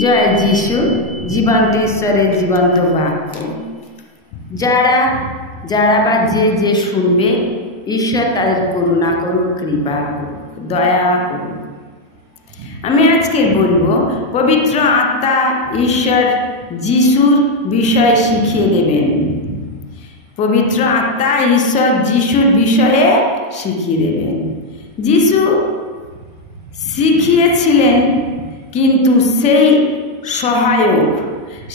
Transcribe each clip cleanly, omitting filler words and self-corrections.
জয় যিশু, জীবন্ত ঈশ্বরের জীবন্ত বাক্য। যারা বা যে শুনবে, ঈশ্বর তাদের করুণা করুক, কৃপা করুক, দয়া করুক। আমি আজকে বলবো, পবিত্র আত্মা ঈশ্বর যিশুর বিষয়ে শিখিয়ে দেবেন। পবিত্র আত্মা ঈশ্বর যিশুর বিষয়ে শিখিয়ে দেবেন। যিশু শিখিয়েছিলেন, কিন্তু সেই সহায়ক,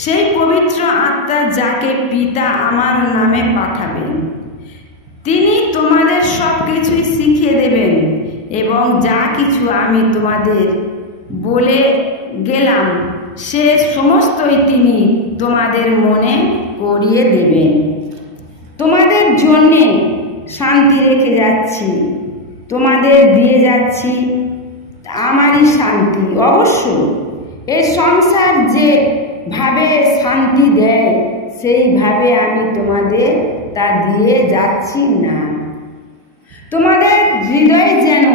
সেই পবিত্র আত্মা যাকে পিতা আমার নামে পাঠাবেন, তিনি তোমাদের সব কিছুই শিখিয়ে দেবেন এবং যা কিছু আমি তোমাদের বলে গেলাম সে সমস্তই তিনি তোমাদের মনে করিয়ে দেবেন। তোমাদের জন্যে শান্তি রেখে যাচ্ছি, তোমাদের দিয়ে যাচ্ছি আমারই শান্তি। অবশ্য এই সংসার যেভাবে শান্তি দেয়, সেইভাবে আমি তোমাদের তা দিয়ে যাচ্ছি না। তোমাদের হৃদয় যেন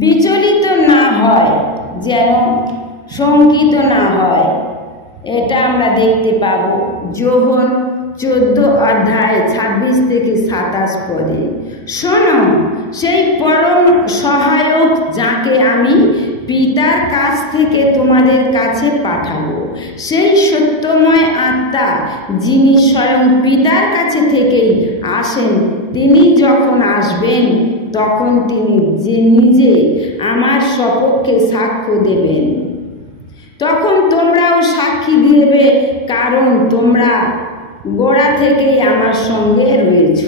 বিচলিত না হয়, যেন শঙ্কিত না হয়। এটা আমরা দেখতে পাবো যোহন 14:26-27 পদে। শোনো, সেই পরম সহায়ক যাকে আমি পিতার কাছ থেকে তোমাদের কাছে পাঠাবো, সেই সত্যময় আত্মা যিনি স্বয়ং পিতার কাছে থেকেই আসেন, তিনি যখন আসবেন তখন তিনি নিজে আমার সপক্ষে সাক্ষ্য দেবেন। তখন তোমরাও সাক্ষী দেবে, কারণ তোমরা গোড়া থেকেই আমার সঙ্গে রয়েছ।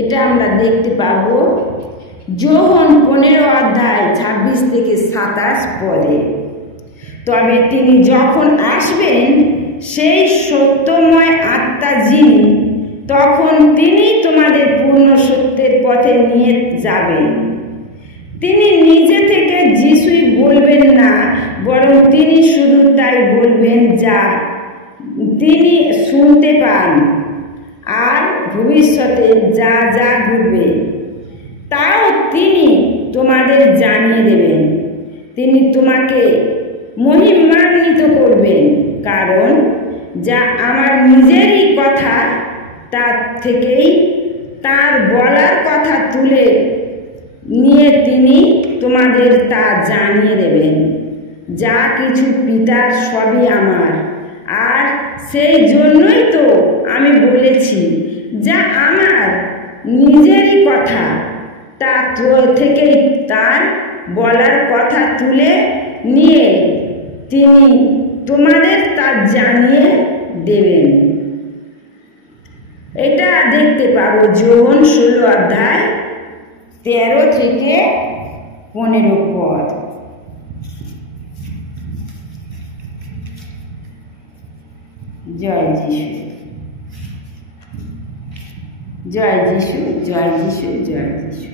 এটা আমরা দেখতে পাবো যোহন 15:26-27 পদে। তবে তিনি যখন আসবেন, সেই সত্যময় আত্মা যিনি, তখন তিনি তোমাদের পূর্ণ সত্যের পথে নিয়ে যাবেন। তিনি নিজে থেকে যিশুই বলবেন না, বরং তিনি শুধু তাই বলবেন যা তিনি শুনতে পান, আর ভবিষ্যতে যা ঘটবে তাও তিনি তোমাদের জানিয়ে দেবেন। তিনি তোমাকে মহিমান্বিত করবেন, কারণ যা আমার নিজেরই কথা, তার থেকেই তার বলার কথা তুলে নিয়ে তিনি তোমাদের তা জানিয়ে দেবেন। যা কিছু পিতার সবই আমার, আর সেই জন্যই তো আমি বলেছি, যা আমার নিজেরই কথা, তা থেকেই তার বলার কথা তুলে নিয়ে তিনি তোমাদের তা জানিয়ে দেবেন। এটা দেখতে পাবো যোহন 16:13-15 পদ। জয় যিশু, জয় যিশু, জয় যিশু, জয় যিশু।